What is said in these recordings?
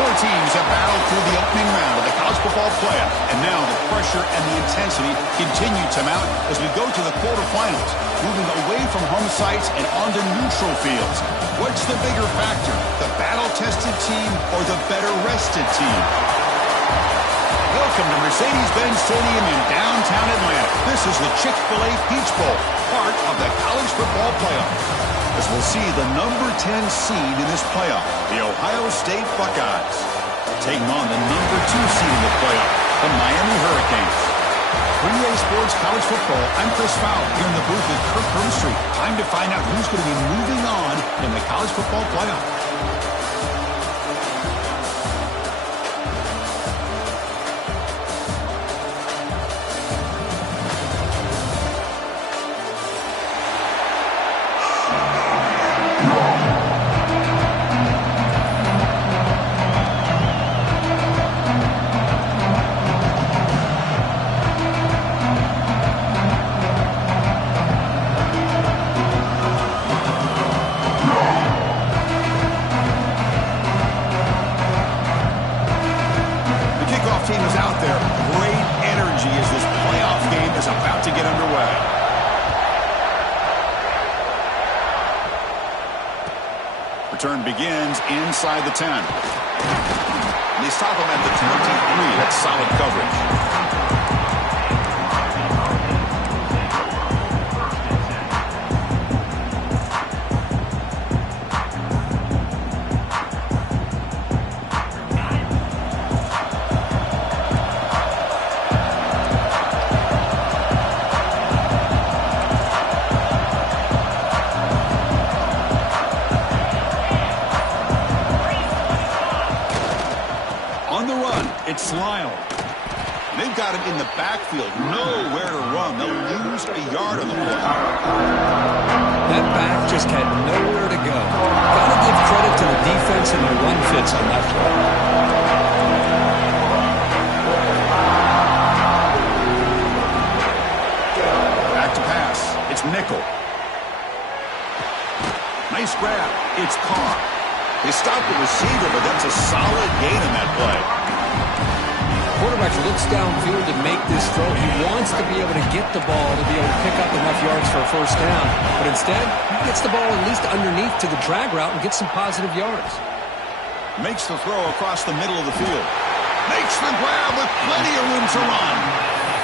Four teams have battled through the opening round of the college football playoff, and now the pressure and the intensity continue to mount as we go to the quarterfinals, moving away from home sites and onto neutral fields. What's the bigger factor, the battle-tested team or the better-rested team? Welcome to Mercedes-Benz Stadium in downtown Atlanta. This is the Chick-fil-A Peach Bowl, part of the college football playoff. As we'll see the number 10 seed in this playoff, the Ohio State Buckeyes, taking on the number 2 seed in the playoff, the Miami Hurricanes. For EA Sports College Football, I'm Chris Fowler here in the booth with Kirk Broomstreet. Time to find out who's going to be moving on in the college football playoff. Return begins inside the 10. They stop him at the 23. That's solid coverage. It's Slimey. They've got him in the backfield. Nowhere to run. They'll lose a yard on the play. That back just had nowhere to go. Got to give credit to the defense and the run fits on that play. Back to pass. It's Nickel. Nice grab. It's Carr. They stopped the receiver, but that's a solid gain on that play. Quarterback looks downfield to make this throw. He wants to be able to get the ball to be able to pick up enough yards for a first down. But instead, he gets the ball at least underneath to the drag route and gets some positive yards. Makes the throw across the middle of the field. Makes the grab with plenty of room to run.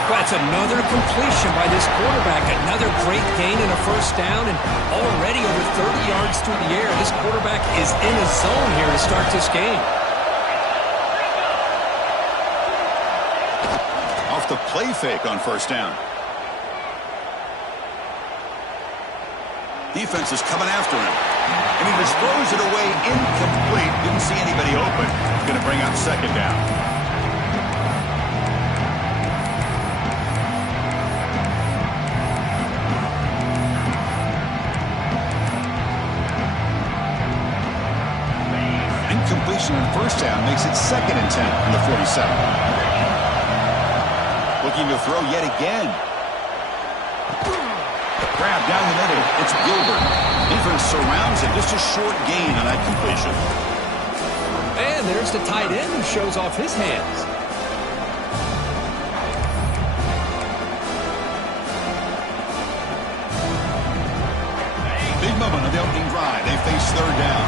That's another completion by this quarterback. Another great gain and a first down, and already over 30 yards through the air. This quarterback is in a zone here to start this game. Off the play fake on first down. Defense is coming after him. And he just throws it away incomplete. Didn't see anybody open. It's going to bring up second down. Incompletion on first down makes it 2nd and 10 from the 47. Looking to throw yet again. Grab down the middle. It's Gilbert. Defense surrounds it. Just a short gain on that completion. And there's the tight end who shows off his hands. Big moment on the opening drive. They face third down.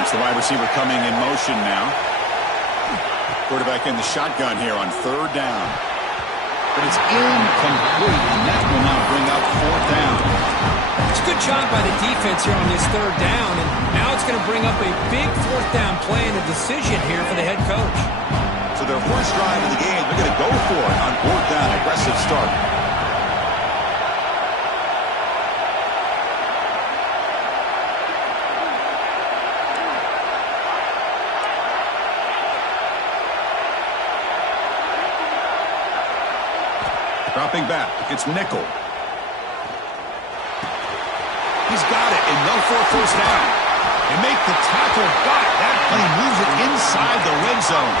It's the wide receiver coming in motion now. Quarterback in the shotgun here on third down. But it's incomplete, and that will now bring up fourth down. It's a good job by the defense here on this third down, and now it's going to bring up a big fourth down play and a decision here for the head coach. So their first drive of the game, they're going to go for it on fourth down. Aggressive start. Dropping back, it's Nickel. He's got it, and no for a first down. They make the tackle, but that play moves it inside the red zone.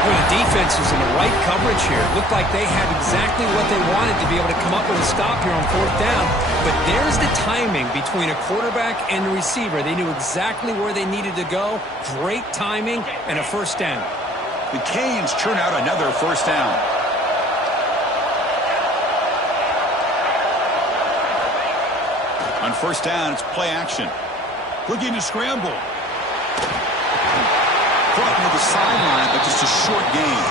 Well, the defense is in the right coverage here. Looked like they had exactly what they wanted to be able to come up with a stop here on 4th down. But there's the timing between a quarterback and the receiver. They knew exactly where they needed to go. Great timing and a 1st down. The Canes churn out another 1st down. On 1st down, it's play action. Looking to scramble. Brought into the sideline, but just a short gain.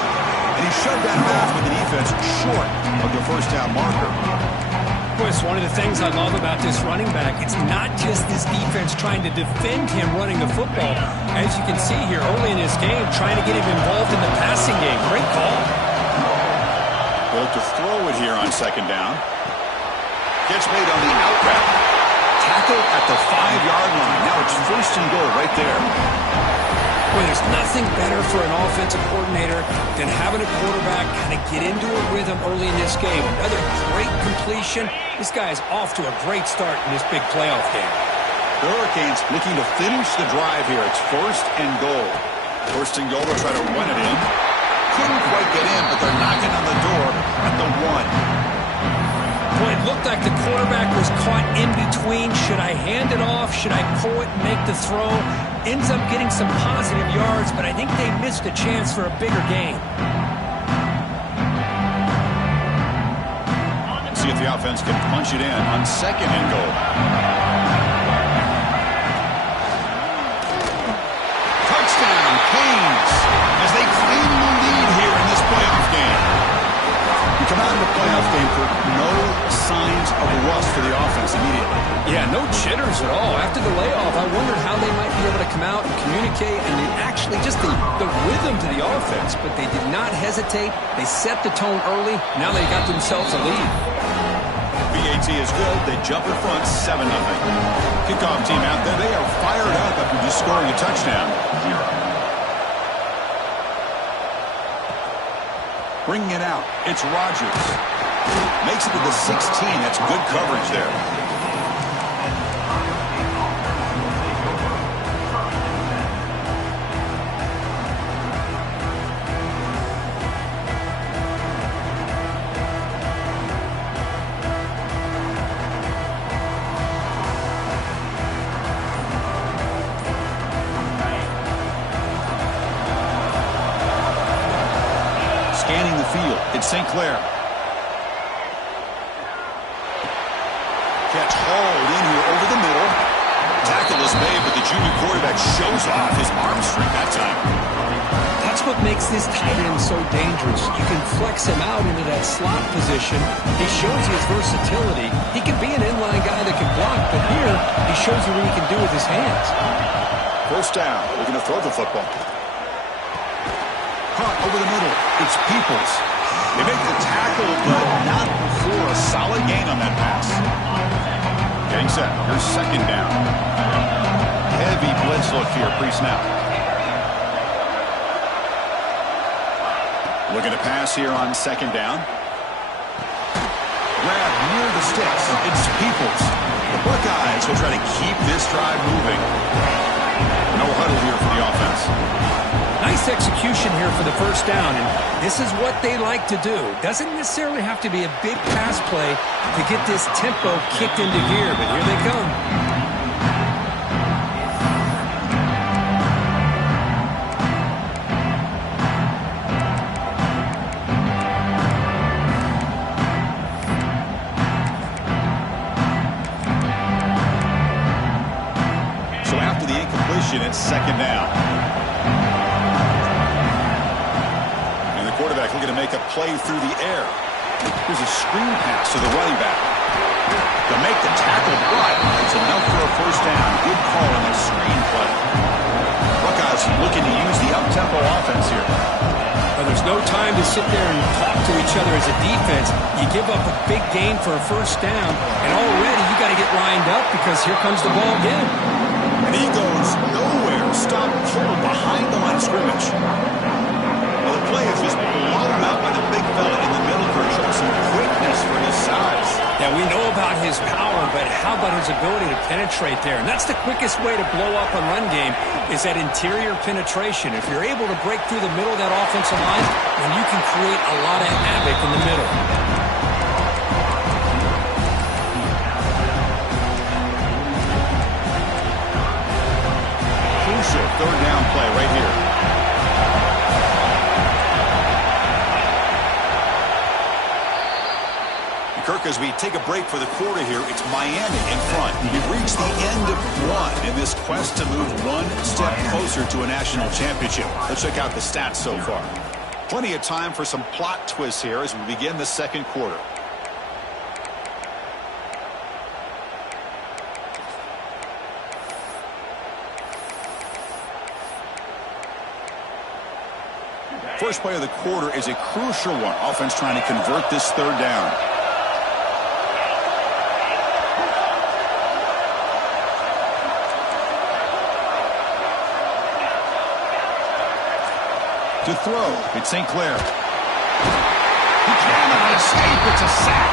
And he shoved that pass with the defense short of the 1st down marker. Boy, it's one of the things I love about this running back. It's not just this defense trying to defend him running the football. As you can see here early in this game, trying to get him involved in the passing game. Great call. Built to throw it here on 2nd down. Gets made on the out route. Tackle at the 5-yard line. Now it's 1st and goal right there. Well, there's nothing better for an offensive coordinator than having a quarterback kind of get into a rhythm early in this game. Another great completion. This guy is off to a great start in this big playoff game. The Hurricanes looking to finish the drive here. It's 1st and goal. 1st and goal, they'll try to run it in. Couldn't quite get in, but they're knocking on the door at the 1. Boy, it looked like the quarterback was caught in between. Should I hand it off? Should I pull it and make the throw? Ends up getting some positive yards, but I think they missed a chance for a bigger gain. See if the offense can punch it in on 2nd and goal. Touchdown, Canes, as they claim the lead here in this playoff game. We come out of the playoff game for no signs of rust for the offense immediately. Yeah, no jitters at all. After the layoff, I wondered how they might be able to come out and communicate and actually just the rhythm to the offense. But they did not hesitate. They set the tone early. Now they got themselves a lead. BAT is good. They jump in front 7-0. Kickoff team out there. They are fired up after just scoring a touchdown. Bringing it out, it's Rodgers. Makes it to the 16. That's good coverage there. Scanning the field, it's St. Clair. Catch hauled in here over the middle. Tackle is made, but the junior quarterback shows off his arm strength that time. That's what makes this tight end so dangerous. You can flex him out into that slot position. He shows you his versatility. He can be an inline guy that can block, but here he shows you what he can do with his hands. 1st down, looking to throw the football. Caught over the middle. It's Peoples. They make the tackle, but not before a solid gain on that pass. Getting set. Here's 2nd down. Heavy blitz look here pre-snap. Looking to pass here on 2nd down. Grab near the sticks. It's Peoples. The Buckeyes will try to keep this drive moving. No huddle here for the offense. Nice execution here for the 1st down, and this is what they like to do. Doesn't necessarily have to be a big pass play to get this tempo kicked into gear, but here they come. So after the incompletion, it's 2nd down. Quarterback looking to make a play through the air. Here's a screen pass to the running back. To make the tackle, but it's enough for a 1st down. Good call on that screen play. Buckeyes looking to use the up-tempo offense here. Well, there's no time to sit there and talk to each other as a defense. You give up a big gain for a 1st down, and already you got to get lined up because here comes the ball again. And he goes nowhere. Stop pulled behind the line of scrimmage. The play is just blown out by the big fella in the middle for showing some quickness for his size. Yeah, we know about his power, but how about his his ability to penetrate there. And that's the quickest way to blow up a run game, is that interior penetration. If you're able to break through the middle of that offensive line, then you can create a lot of havoc in the middle. Crucial third down play right here. Kirk, as we take a break for the quarter here, it's Miami in front. We've reached the end of one in this quest to move one step closer to a national championship. Let's check out the stats so far. Plenty of time for some plot twists here as we begin the second quarter. First play of the quarter is a crucial one. Offense trying to convert this third down. To throw, it's St. Clair. He cannot escape. It's a sack.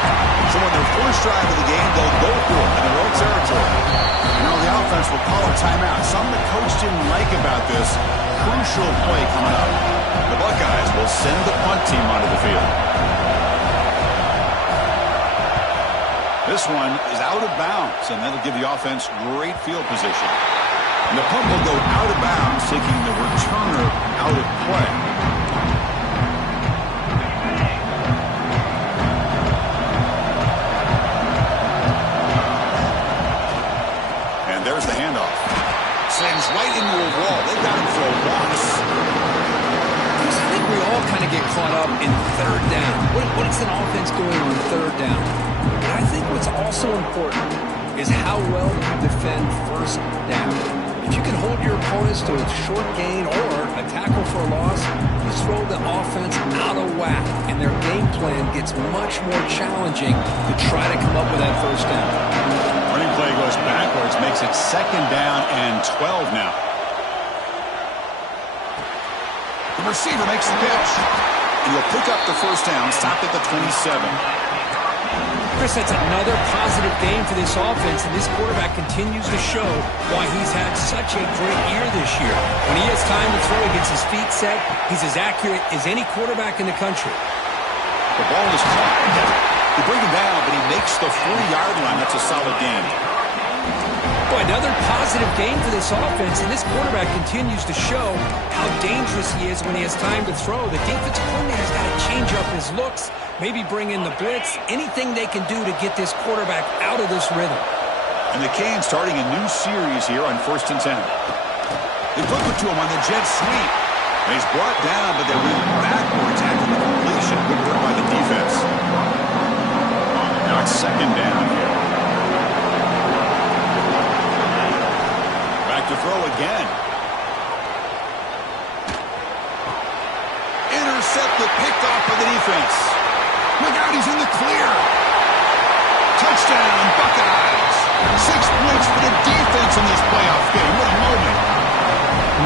So on their first drive of the game, they'll go for it in their own territory. You know, the offense will call a timeout. Something the coach didn't like about this. Crucial play coming up. The Buckeyes will send the punt team onto the field. This one is out of bounds, and that'll give the offense great field position. And the punt will go out of bounds, taking the returner out of play. And there's the handoff. Sends right into a wall. They've got him for a loss. I think we all kind of get caught up in third down. What is an offense doing on third down? But I think what's also important is how well you defend first down. If you can hold your opponents to a short gain or a tackle for a loss, you throw the offense out of whack, and their game plan gets much more challenging to try to come up with that first down. Running play goes backwards, makes it second down and 12 now. The receiver makes the catch, and he'll pick up the first down, stopped at the 27. Chris, that's another positive game for this offense, and this quarterback continues to show why he's had such a great year this year. When he has time to throw, he gets his feet set. He's as accurate as any quarterback in the country. The ball is caught. They bring him down, but he makes the 40-yard line. That's a solid game. Boy, another positive game for this offense, and this quarterback continues to show how dangerous he is when he has time to throw. The defensive coordinator's got to change up his looks, maybe bring in the blitz, anything they can do to get this quarterback out of this rhythm. And the Canes starting a new series here on 1st and 10. They flip it to him on the jet sweep. And he's brought down, but they went backwards after the completion. Good work by the defense. Now it's second down here. Back to throw again. Intercepted, picked off by the defense. Look out, he's in the clear. Touchdown, Buckeyes. 6 points for the defense in this playoff game. What a moment.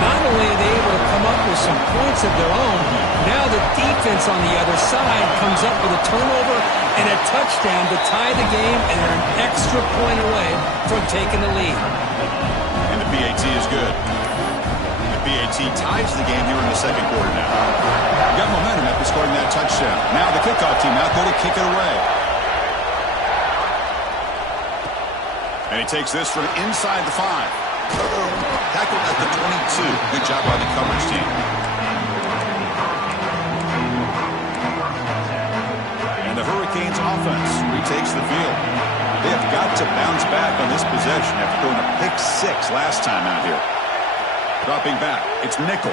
Not only are they able to come up with some points of their own, now the defense on the other side comes up with a turnover and a touchdown to tie the game, and they're an extra point away from taking the lead. And the BAT is good. The BAT ties the game here in the second quarter now. Got momentum after scoring that touchdown. Now the kickoff team out there to kick it away. And he takes this from inside the 5. Tackled at the 22. Good job by the coverage team. And the Hurricanes offense retakes the field. They have got to bounce back on this possession after throwing a pick 6 last time out here. Dropping back, it's Nickel.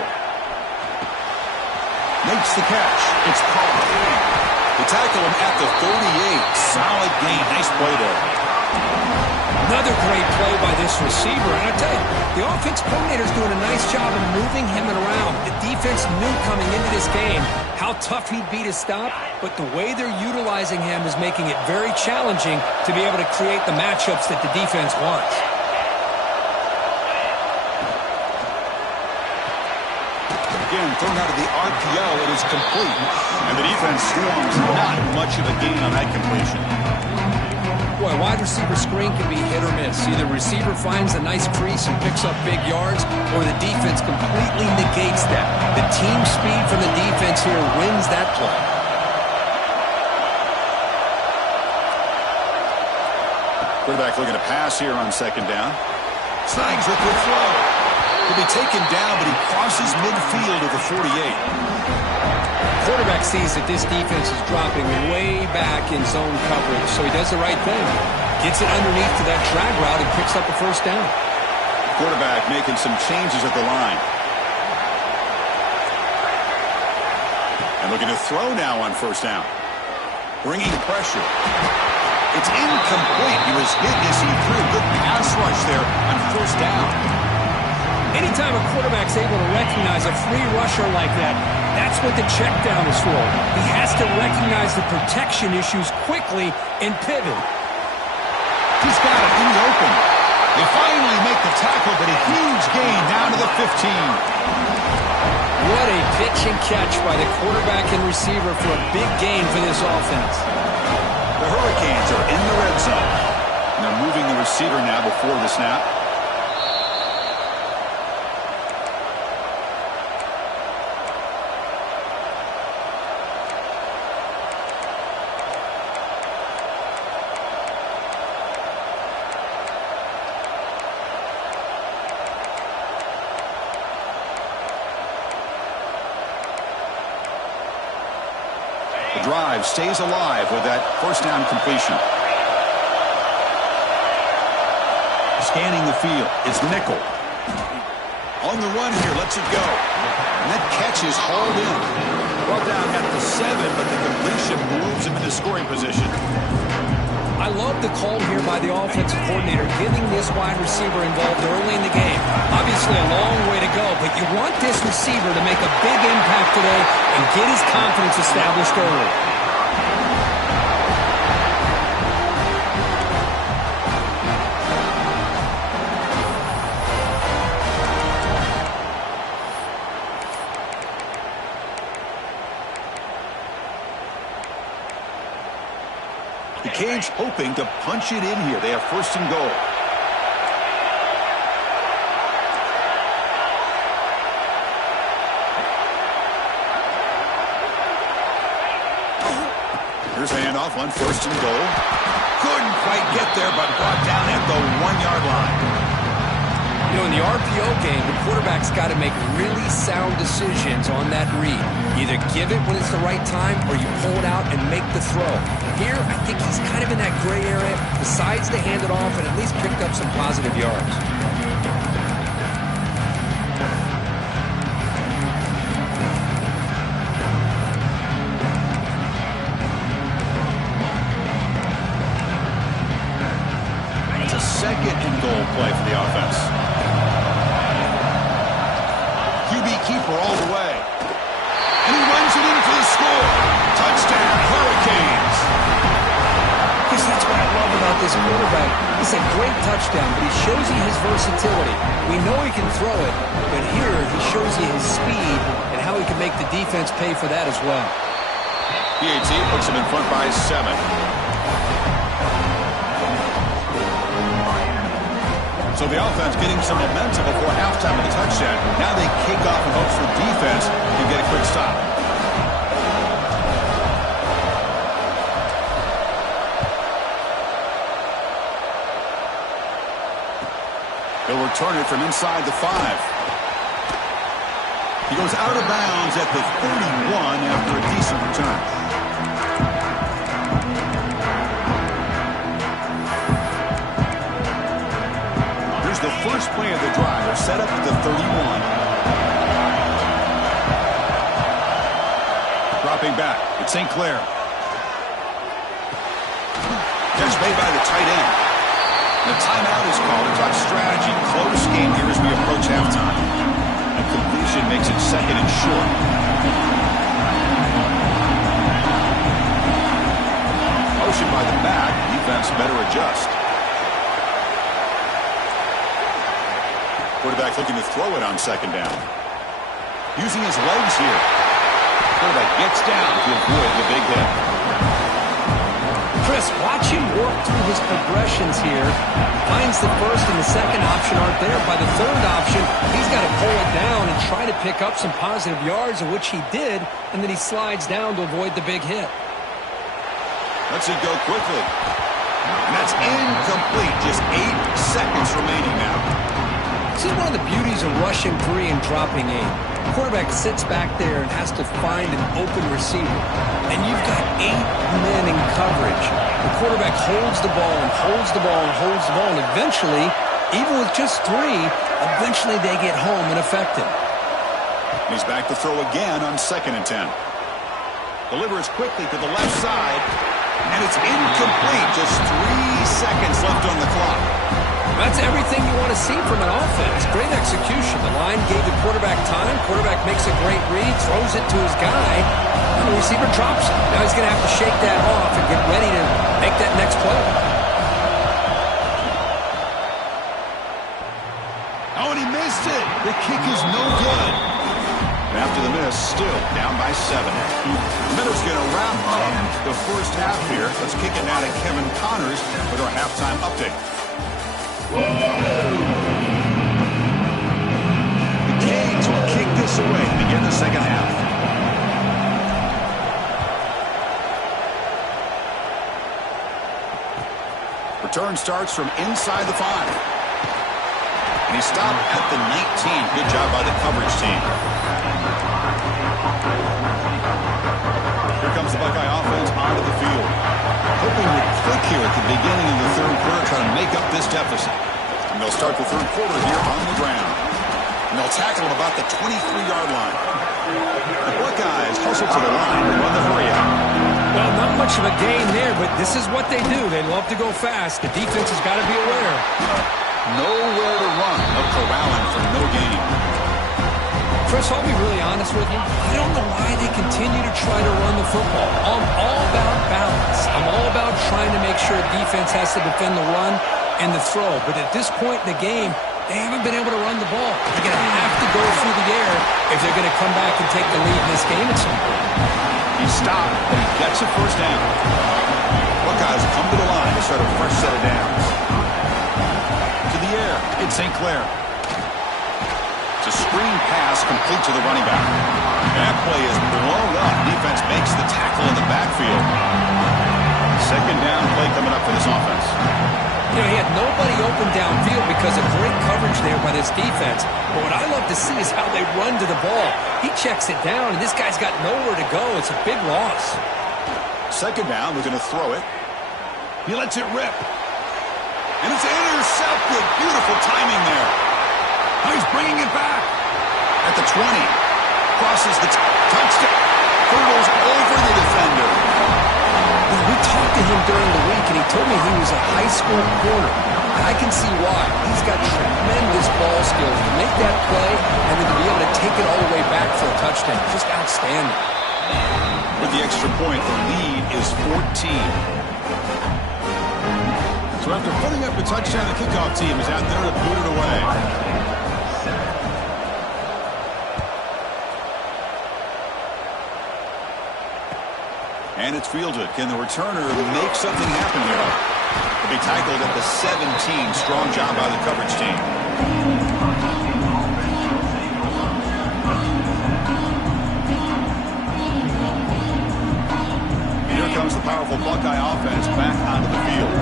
Makes the catch. It's caught. They tackle him at the 38. Solid gain. Nice play there. Another great play by this receiver. And I tell you, the offense coordinator's doing a nice job of moving him around. The defense knew coming into this game how tough he'd be to stop, but the way they're utilizing him is making it very challenging to be able to create the matchups that the defense wants. Again, thrown out of the RPO, it is complete. And the defense swarms not much of a gain on that completion. Boy, a wide receiver screen can be hit or miss. Either receiver finds a nice crease and picks up big yards, or the defense completely negates that. The team speed from the defense here wins that play. Quarterback looking to pass here on second down. Snags with the throw. He'll be taken down, but he crosses midfield at the 48. Quarterback sees that this defense is dropping way back in zone coverage, so he does the right thing. Gets it underneath to that drag route and picks up a first down. Quarterback making some changes at the line. And looking to throw now on first down. Bringing pressure. It's incomplete. He was hit as he threw a good pass rush there on first down. Anytime a quarterback's able to recognize a free rusher like that, that's what the check down is for. He has to recognize the protection issues quickly and pivot. He's got it in the open. They finally make the tackle, but a huge gain down to the 15. What a pitch and catch by the quarterback and receiver for a big gain for this offense. The Hurricanes are in the red zone. And they're moving the receiver now before the snap. The drive stays alive with that first down completion. Scanning the field. It's nickel. On the run here. Lets it go. And that catch is hauled in. Brought down at the 7, but the completion moves him into scoring position. I love the call here by the offensive coordinator, getting this wide receiver involved early in the game. Obviously a long way to go, but you want this receiver to make a big impact today and get his confidence established early. The Canes hoping to punch it in here. They have first and goal. Here's a handoff on first and goal. Couldn't quite get there, but brought down at the 1-yard line. You know, in the RPO game, the quarterback's got to make really sound decisions on that read. Either give it when it's the right time or you pull it out and make the throw. Here, I think he's kind of in that gray area, decides to hand it off and at least picked up some positive yards. It's a second and goal play for the offense. QB keeper all the way. And he runs it in for the score. Touchdown, Hurricanes. Because that's what I love about this quarterback. It's a great touchdown, but he shows you his versatility. We know he can throw it, but here he shows you his speed and how he can make the defense pay for that as well. PAT puts him in front by 7. So the offense getting some momentum before halftime with a touchdown. Now they kick off and hope for defense and get a quick stop. He'll return it from inside the 5. He goes out of bounds at the 31 after a decent return. The first play of the drive. They're set up at the 31. Dropping back. It's St. Clair. Catch made by the tight end. The timeout is called. A tough strategy. Close game here as we approach halftime. A completion makes it second and short. Motion by the back. Defense better adjust. Quarterback looking to throw it on second down. Using his legs here. Quarterback gets down to avoid the big hit. Chris, watch him work through his progressions here. Finds the first and the second option aren't there. By the third option, he's got to pull it down and try to pick up some positive yards, of which he did, and then he slides down to avoid the big hit. Lets it go quickly. And that's incomplete. Just 8 seconds remaining now. This is one of the beauties of rushing 3 and dropping 8. The quarterback sits back there and has to find an open receiver. And you've got 8 men in coverage. The quarterback holds the ball and holds the ball and holds the ball. And eventually, even with just 3, eventually they get home and affect him. He's back to throw again on 2nd and 10. Delivers quickly to the left side. And it's incomplete. Just 3 seconds left on the clock. That's everything you want to see from an offense. Great execution. The line gave the quarterback time. Quarterback makes a great read, throws it to his guy, and the receiver drops it. Now he's going to have to shake that off and get ready to make that next play. Oh, and he missed it. The kick is no good. And after the miss, still down by 7. Miller's going to wrap up the first half here. Let's kick it now to Kevin Connors with our halftime update. The Canes will kick this away to begin the second half. Return starts from inside the 5. And he stopped at the 19. Good job by the coverage team. Here comes the Buckeye offense onto the field. Hoping to click here at the beginning of the third quarter, trying to make up this deficit. And they'll start the third quarter here on the ground. And they'll tackle at about the 23-yard line. The Buckeyes hustle to the line and run the hurry out. Well, not much of a gain there, but this is what they do. They love to go fast. The defense has got to be aware. Nowhere to run, but corralling for no gain. Chris, I'll be really honest with you. I don't know why they continue to try to run the football. I'm all about balance. I'm all about trying to make sure defense has to defend the run and the throw. But at this point in the game, they haven't been able to run the ball. They're going to have to go through the air if they're going to come back and take the lead in this game at some point. He stopped, but he gets a first down. Buckeyes come to the line to start a fresh set of downs. To the air, it's St. Clair. A screen pass complete to the running back. That play is blown up. Defense makes the tackle in the backfield. Second down play coming up for this offense. You know, he had nobody open downfield because of great coverage there by this defense. But what I love to see is how they run to the ball. He checks it down, and this guy's got nowhere to go. It's a big loss. Second down, we're going to throw it. He lets it rip. And it's intercepted. Beautiful timing there. Now he's bringing it back. At the 20. Crosses the touchdown. Hurdles over the defender. We talked to him during the week, and he told me he was a high school corner. And I can see why. He's got tremendous ball skills to make that play and then to be able to take it all the way back for a touchdown. Just outstanding. With the extra point, the lead is 14. So after putting up the touchdown, the kickoff team is out there to boot it away. And it's fielded. Can the returner make something happen here? To be tackled at the 17. Strong job by the coverage team. Here comes the powerful Buckeye offense back onto the field.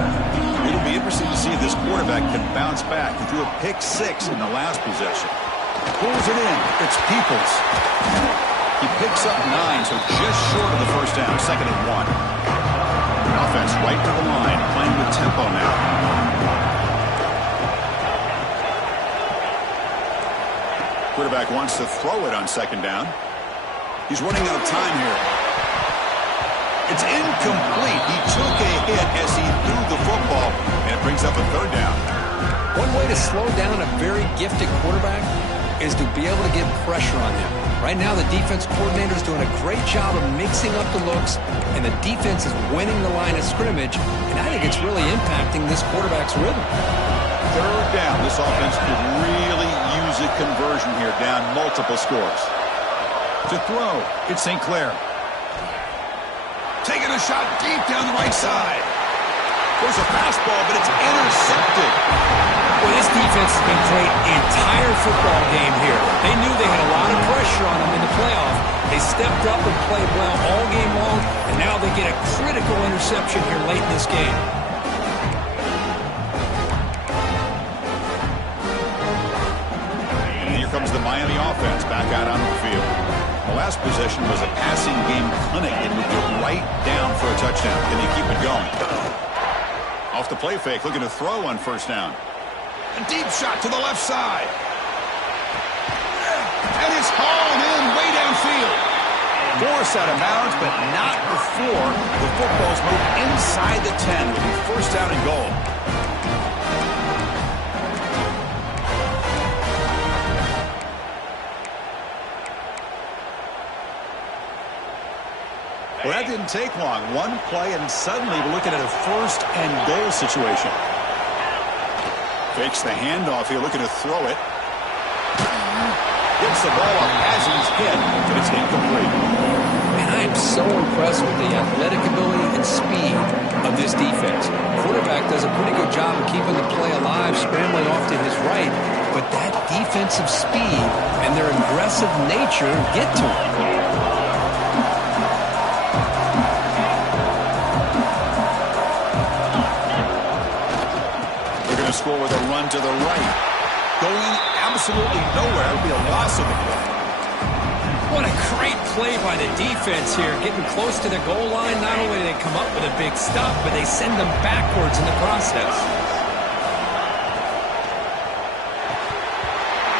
It'll be interesting to see if this quarterback can bounce back. He threw a pick 6 in the last possession. Pulls it in. It's Peoples. He picks up 9, so just short of the first down. 2nd and 1. Offense right to the line, playing with tempo now. Quarterback wants to throw it on 2nd down. He's running out of time here. It's incomplete. He took a hit as he threw the football, and it brings up a 3rd down. One way to slow down a very gifted quarterback is to be able to get pressure on him. Right now, the defense coordinator is doing a great job of mixing up the looks, and the defense is winning the line of scrimmage, and I think it's really impacting this quarterback's rhythm. 3rd down. This offense could really use a conversion here, down multiple scores. To throw, it's St. Clair. Taking a shot deep down the right side. There's a fastball, but it's intercepted. Well, this defense has been great the entire football game here. They knew they had a lot of pressure on them in the playoff. They stepped up and played well all game long, and now they get a critical interception here late in this game. And here comes the Miami offense back out on the field. The last possession was a passing game clinic. It moved it right down for a touchdown. Can they keep it going? Off the play fake, looking to throw on first down. A deep shot to the left side. And it's hauled in way downfield. Force out of bounds, but not before the football's moved inside the 10. Will be first down and goal. Well, that didn't take long. One play, and suddenly we're looking at a first and goal situation. Fakes the handoff here, looking to throw it. Gets the ball up as he's hit, but it's incomplete. And I am so impressed with the athletic ability and speed of this defense. Quarterback does a pretty good job of keeping the play alive, scrambling off to his right, but that defensive speed and their aggressive nature get to him. Score with a run to the right. Going absolutely nowhere. It would be a loss of the play. What a great play by the defense here. Getting close to the goal line. Not only do they come up with a big stop, but they send them backwards in the process.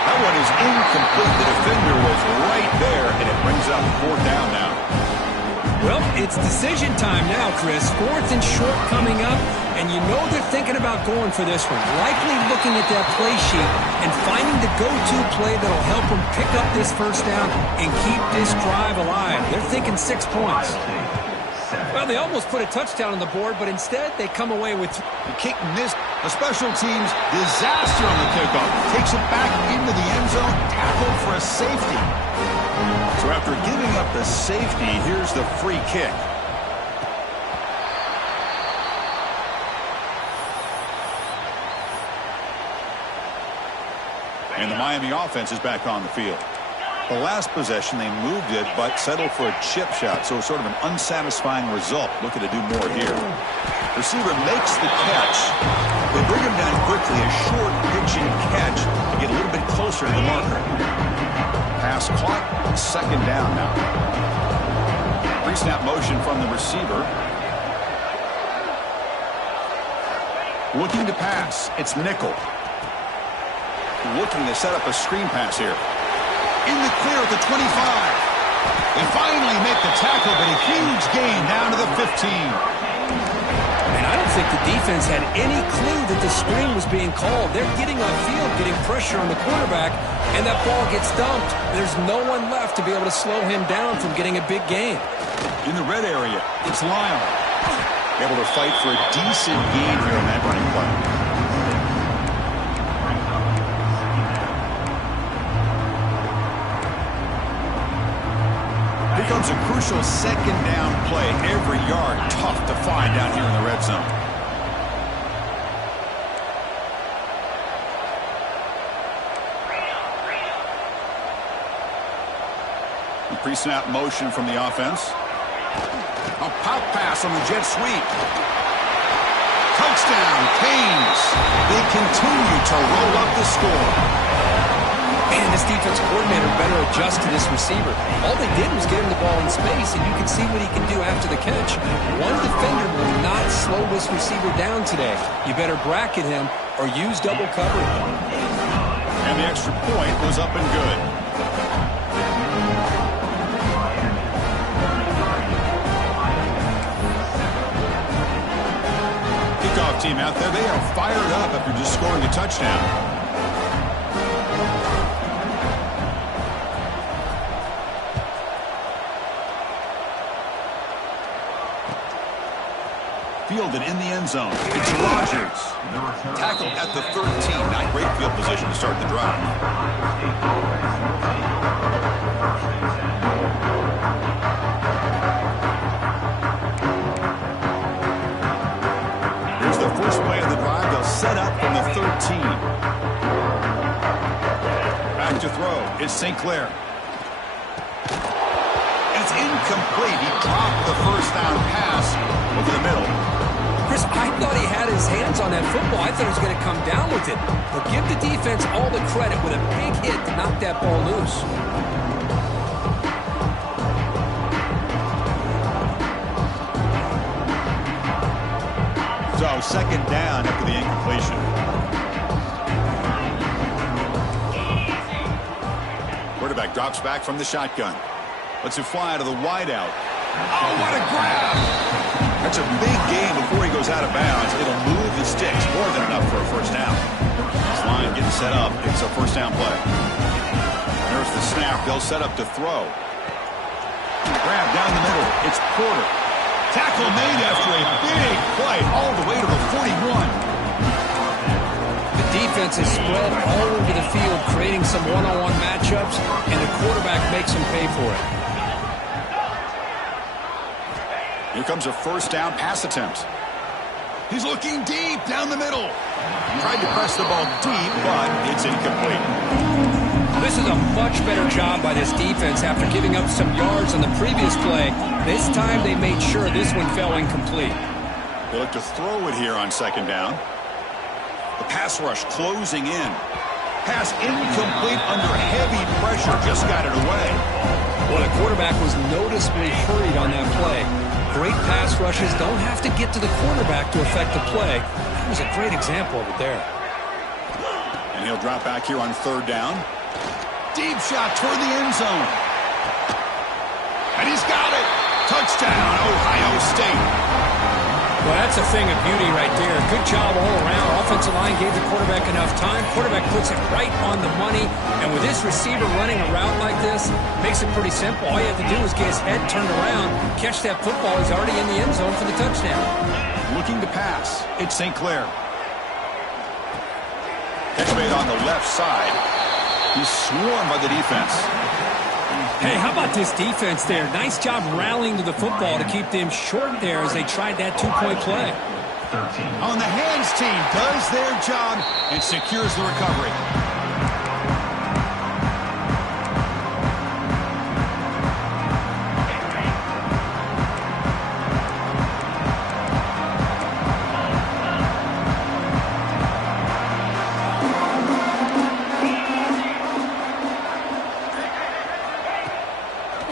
That one is incomplete. The defender was right there, and it brings up fourth down now. Well, it's decision time now, Chris. Fourth and short coming up, and you know they're thinking about going for this one. Likely looking at that play sheet and finding the go-to play that'll help them pick up this first down and keep this drive alive. They're thinking 6 points. Well, they almost put a touchdown on the board, but instead they come away with... The kick missed. A special teams disaster on the kickoff. Takes it back into the end zone, tackled for a safety. So after giving up the safety, here's the free kick. And the Miami offense is back on the field. The last possession, they moved it, but settled for a chip shot, so sort of an unsatisfying result. Looking to do more here. Receiver makes the catch. They bring him down quickly, a short pitching catch to get a little bit closer to the marker. Pass caught, second down now. Pre-snap motion from the receiver. Looking to pass, it's Nickel. Looking to set up a screen pass here. In the clear at the 25. They finally make the tackle, but a huge gain down to the 15. And I don't think the defense had any clue that the screen was being called. They're getting on field, getting pressure on the quarterback, and that ball gets dumped. There's no one left to be able to slow him down from getting a big gain. In the red area, it's Lyle. Able to fight for a decent gain here on that running play. Here comes a crucial second down play. Every yard tough to find down here in the red zone. Pre-snap motion from the offense. A pop pass on the jet sweep. Touchdown, Canes. They continue to roll up the score. Man, this defense coordinator better adjust to this receiver. All they did was get him the ball in space, and you can see what he can do after the catch. One defender will not slow this receiver down today. You better bracket him or use double coverage. And the extra point was up and good. Kickoff team out there, they are fired up after just scoring a touchdown. Fielded in the end zone. It's Rodgers. Tackled at the 13. Not great field position to start the drive. Here's It's St. Clair. It's incomplete. He dropped the first down pass over the middle. Chris, I thought he had his hands on that football. I thought he was going to come down with it. But give the defense all the credit with a big hit to knock that ball loose. So, second down after the incompletion. Quarterback drops back from the shotgun. Lets it fly to the wideout. Oh, what a grab! That's a big gain before he goes out of bounds. It'll move the sticks more than enough for a first down. This line getting set up. It's a first down play. There's the snap. They'll set up to throw. Grab down the middle. It's Porter. Tackle made after a big play all the way to the 41. The defense is spread all over the field, creating some one-on-one matchups, and the quarterback makes them pay for it. Here comes a first down pass attempt. He's looking deep down the middle. Tried to press the ball deep, but it's incomplete. This is a much better job by this defense after giving up some yards on the previous play. This time they made sure this one fell incomplete. They look to throw it here on second down. The pass rush closing in. Pass incomplete under heavy pressure. Just got it away. Well, the quarterback was noticeably hurried on that play. Great pass rushes don't have to get to the quarterback to affect the play. That was a great example of it there. And he'll drop back here on third down. Deep shot toward the end zone. And he's got it. Touchdown, Ohio State. Well, that's a thing of beauty right there. Good job all around. Offensive line gave the quarterback enough time. Quarterback puts it right on the money. And with this receiver running a route like this, makes it pretty simple. All you have to do is get his head turned around, catch that football. He's already in the end zone for the touchdown. Looking to pass. It's St. Clair. Catch made on the left side. He's swarmed by the defense. Hey, how about this defense there? Nice job rallying to the football to keep them short there as they tried that two-point play. On the hands team does their job and secures the recovery.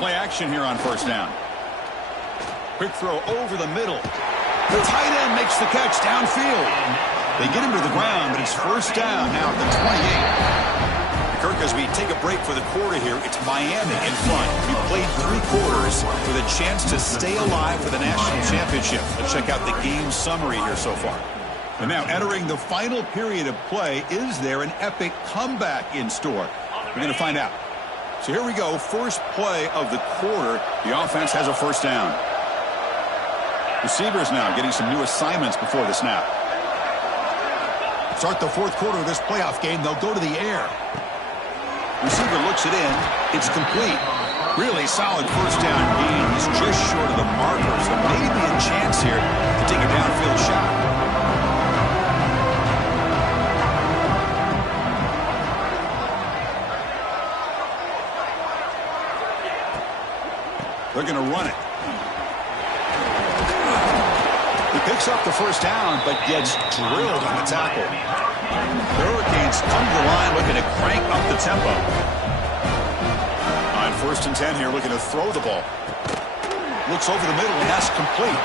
Play action here on first down. Quick throw over the middle. The tight end makes the catch downfield. They get him to the ground, but it's first down now at the 28. Kirk, as we take a break for the quarter here, it's Miami in front. We played 3 quarters with a chance to stay alive for the national championship. Let's check out the game summary here so far. And now entering the final period of play, is there an epic comeback in store? We're going to find out. So here we go, first play of the quarter. The offense has a first down. Receivers now getting some new assignments before the snap. Start the fourth quarter of this playoff game, they'll go to the air. Receiver looks it in, it's complete. Really solid first down gain. He's just short of the marker, so maybe a chance here to take a downfield shot. They're going to run it. He picks up the first down, but gets drilled on the tackle. The Hurricanes come to the line looking to crank up the tempo. On 1st and 10 here, looking to throw the ball. Looks over the middle, and that's complete.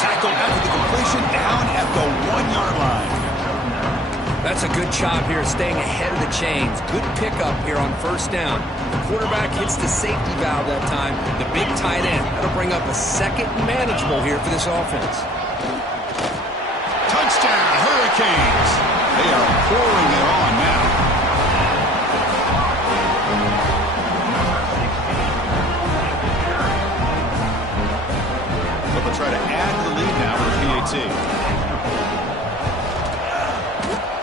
Tackled after the completion, down at the 1-yard line. That's a good job here, staying ahead of the chains. Good pickup here on first down. The quarterback hits the safety valve that time. The big tight end. That'll bring up a second manageable here for this offense. Touchdown, Hurricanes. They are pouring it on now. They'll try to add to the lead now for the PAT.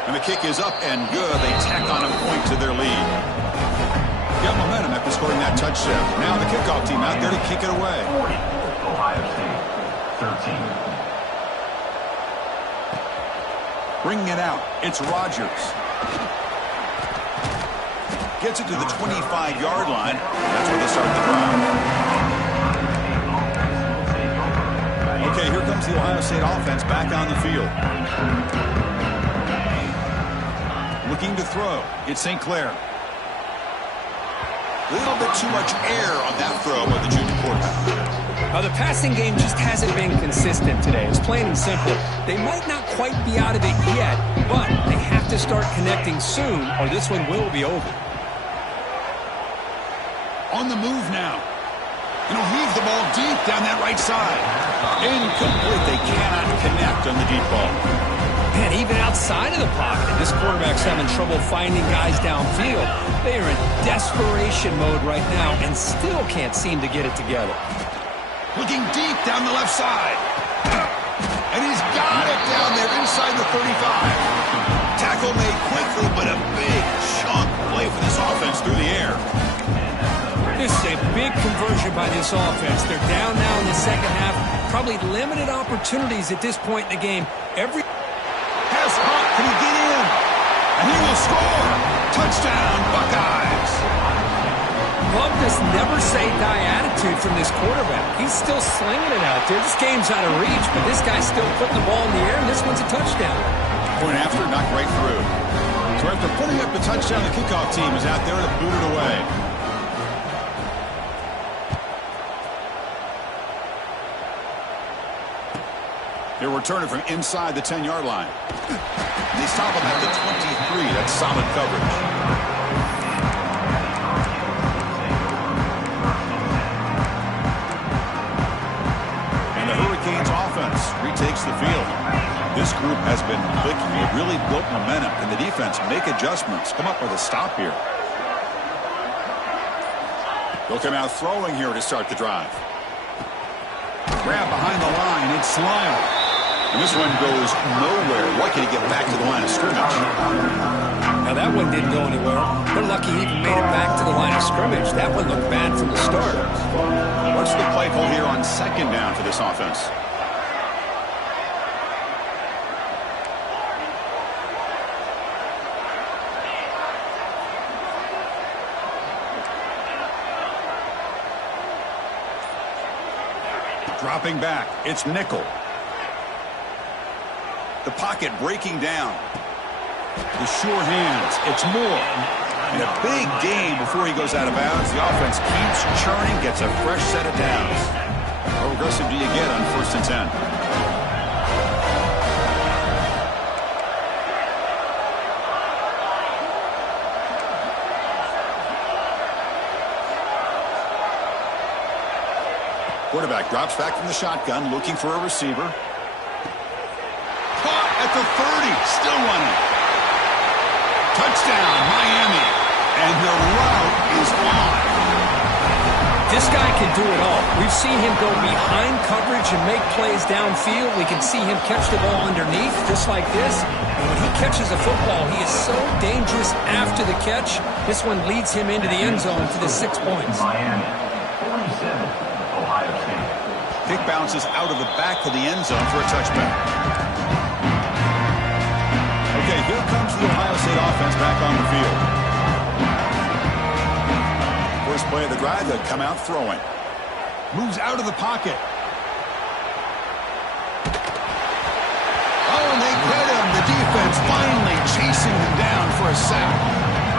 And the kick is up and good. They tack on a point to their lead. Got momentum after scoring that touchdown. Now the kickoff team out there to kick it away. Ohio State, 13. Bringing it out, it's Rodgers. Gets it to the 25-yard line. That's where they start the drive. Okay, here comes the Ohio State offense back on the field. Looking to throw. It's St. Clair. A little bit too much air on that throw by the junior quarterback. The passing game just hasn't been consistent today. It's plain and simple. They might not quite be out of it yet, but they have to start connecting soon or this one will be over. On the move now. And he'll heave the ball deep down that right side. Incomplete. They cannot connect on the deep ball. Man, even outside of the pocket, this quarterback's having trouble finding guys downfield. They are in desperation mode right now and still can't seem to get it together. Looking deep down the left side. And he's got it down there inside the 35. Tackle made quickly, but a big chunk play for this offense through the air. This is a big conversion by this offense. They're down now in the second half. Probably limited opportunities at this point in the game. Pass hot. Can he get in? And he will score. Touchdown, Buckeyes. Love this never-say-die attitude from this quarterback. He's still slinging it out there. This game's out of reach, but this guy's still putting the ball in the air, and this one's a touchdown. Point after, knocked right through. So after putting up the touchdown, the kickoff team is out there to boot it away. They'll return it from inside the 10-yard line. They stop him at the 23. That's solid coverage. Retakes the field. This group has been clicking. They've really built momentum. And the defense make adjustments. Come up with a stop here. They'll come out throwing here to start the drive. Grab behind the line. It's Slimey. And this one goes nowhere. Why can he get back to the line of scrimmage? Now that one didn't go anywhere. They're lucky he even made it back to the line of scrimmage. That one looked bad from the start. What's the play call here on second down for this offense? Dropping back, it's nickel. The pocket breaking down. The sure hands, it's Moore. And a big gain before he goes out of bounds. The offense keeps churning, gets a fresh set of downs. How aggressive do you get on 1st and 10? Quarterback drops back from the shotgun, looking for a receiver. Caught at the 30, still running. Touchdown, Miami. And the route is on. This guy can do it all. We've seen him go behind coverage and make plays downfield. We can see him catch the ball underneath, just like this. And when he catches a football, he is so dangerous after the catch. This one leads him into the end zone for the 6 points. Miami, 47. Ohio State. Kick bounces out of the back of the end zone for a touchback. Okay, here comes the Ohio State offense back on the field. First play of the drive, they come out throwing. Moves out of the pocket. Oh, and they get him. The defense finally chasing him down for a sack.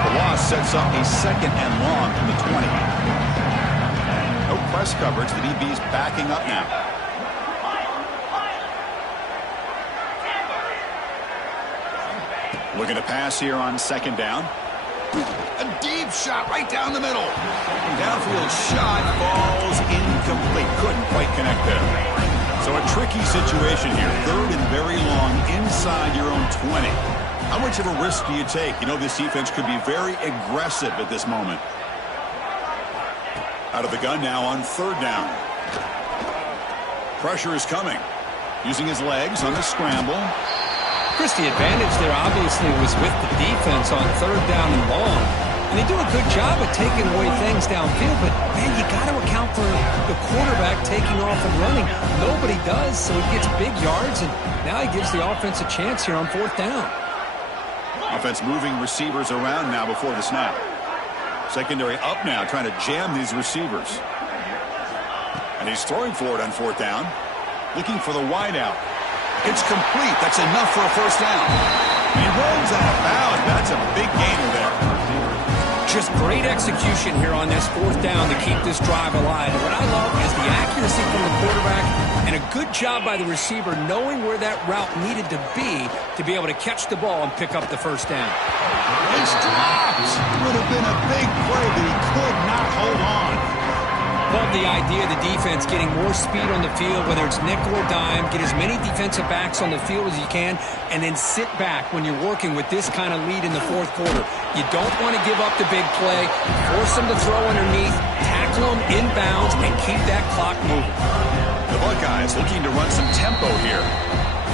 The loss sets up a 2nd and long from the 20. No press coverage. The DB's backing up now. Looking to pass here on 2nd down. A deep shot right down the middle. Downfield shot falls incomplete. Couldn't quite connect there. So a tricky situation here. 3rd and very long inside your own 20. How much of a risk do you take? You know, this defense could be very aggressive at this moment. Out of the gun now on 3rd down. Pressure is coming. Using his legs on the scramble. Chris, the advantage there obviously was with the defense on 3rd down and long. And they do a good job of taking away things downfield, but, man, you got to account for the quarterback taking off and running. Nobody does, so he gets big yards, and now he gives the offense a chance here on 4th down. Offense moving receivers around now before the snap. Secondary up now, trying to jam these receivers. And he's throwing for it on 4th down. Looking for the wide out. It's complete. That's enough for a first down. He rolls out of bounds. That's a big gainer there. Just great execution here on this 4th down to keep this drive alive. And what I love is the accuracy from the quarterback and a good job by the receiver knowing where that route needed to be able to catch the ball and pick up the first down. It's dropped. Would have been a big play, but he could not hold on. Love the idea of the defense getting more speed on the field, whether it's nickel or dime, get as many defensive backs on the field as you can, and then sit back when you're working with this kind of lead in the 4th quarter. You don't want to give up the big play, force them to throw underneath, tackle them inbounds, and keep that clock moving. The Buckeyes looking to run some tempo here.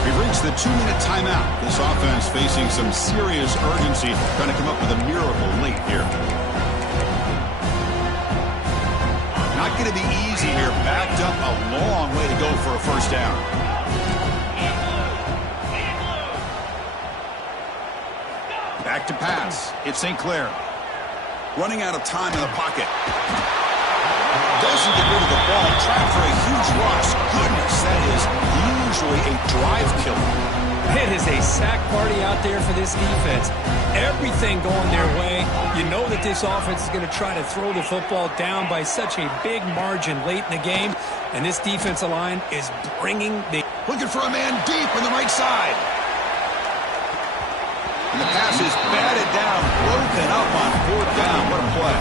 We've reached the 2-minute timeout. This offense facing some serious urgency, trying to come up with a miracle late here. Not going to be easy here. Backed up a long way to go for a first down. Back to pass. It's St. Clair. Running out of time in the pocket. Doesn't get rid of the ball. Trapped for a huge loss. Goodness, that is usually a drive killer. It is a sack party out there for this defense. Everything going their way. You know that this offense is going to try to throw the football down by such a big margin late in the game. And this defensive line is bringing the... Looking for a man deep on the right side. And the pass is batted down, broken up on 4th down. What a play.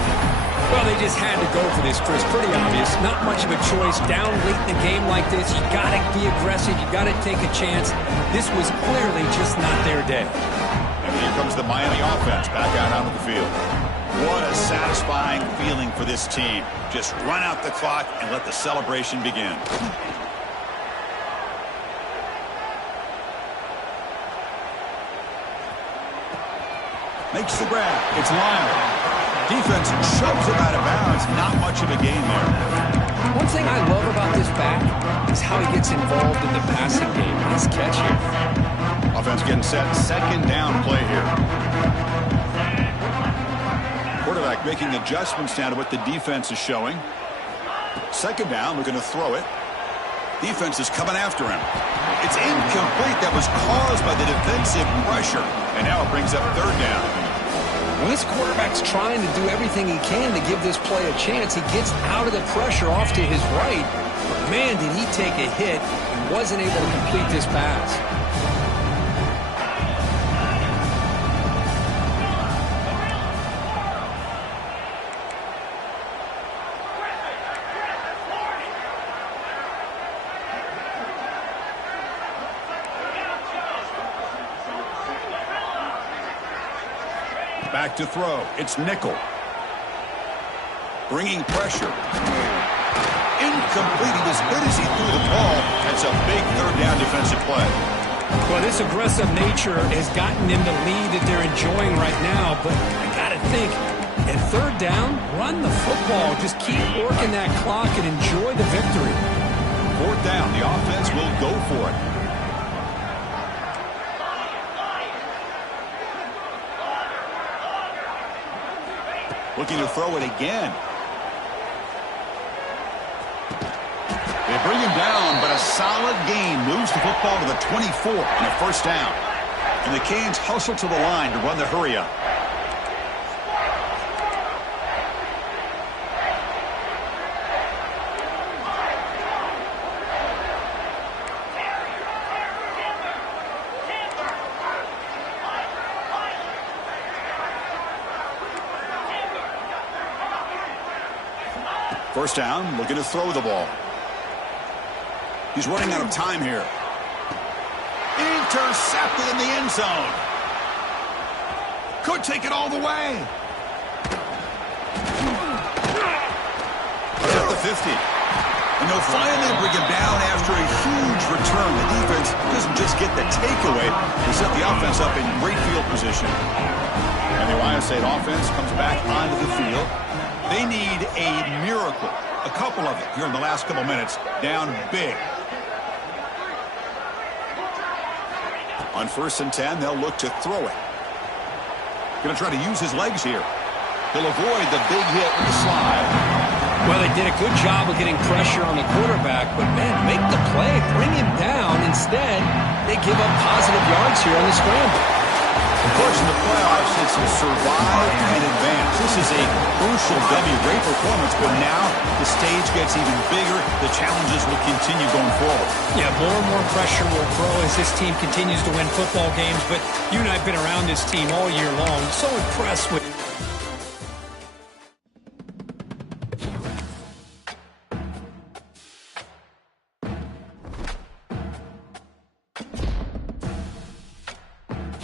Well, they just had to go for this, Chris. Pretty obvious. Not much of a choice. Down late in the game like this, you got to be aggressive. You got to take a chance. This was clearly just not their day. And here comes the Miami offense back out onto the field. What a satisfying feeling for this team. Just run out the clock and let the celebration begin. Makes the grab. It's Lyle. Defense shoves him out of bounds. Not much of a gain there. One thing I love about this back is how he gets involved in the passing game. Nice catch here. Offense getting set. 2nd down play here. Quarterback making adjustments now to what the defense is showing. 2nd down. We're going to throw it. Defense is coming after him. It's incomplete. That was caused by the defensive pressure. And now it brings up 3rd down. When this quarterback's trying to do everything he can to give this play a chance, he gets out of the pressure off to his right. But man, did he take a hit and wasn't able to complete this pass. Back to throw. It's nickel. Bringing pressure. Incomplete. He was hit as he threw the ball. That's a big 3rd down defensive play. Well, this aggressive nature has gotten them the lead that they're enjoying right now. But I got to think, at 3rd down, run the football. Just keep working that clock and enjoy the victory. 4th down. The offense will go for it. Looking to throw it again. They bring him down, but a solid gain moves the football to the 24 and a first down. And the Canes hustle to the line to run the hurry up. First down, looking to throw the ball. He's running out of time here. Intercepted in the end zone. Could take it all the way. He's at the 50. And they'll finally bring him down after a huge return. The defense doesn't just get the takeaway. They set the offense up in great field position. And the Ohio State offense comes back onto the field. They need a miracle. A couple of them here in the last couple minutes. Down big. On 1st and 10, they'll look to throw it. Going to try to use his legs here. He'll avoid the big hit with the slide. Well, they did a good job of getting pressure on the quarterback, but, man, make the play, bring him down. Instead, they give up positive yards here on the scramble. Of course, in the playoffs, it's a survive and advance. This is a crucial W. Great performance, but now the stage gets even bigger. The challenges will continue going forward. Yeah, more and more pressure will grow as this team continues to win football games, but you and I have been around this team all year long. So impressed with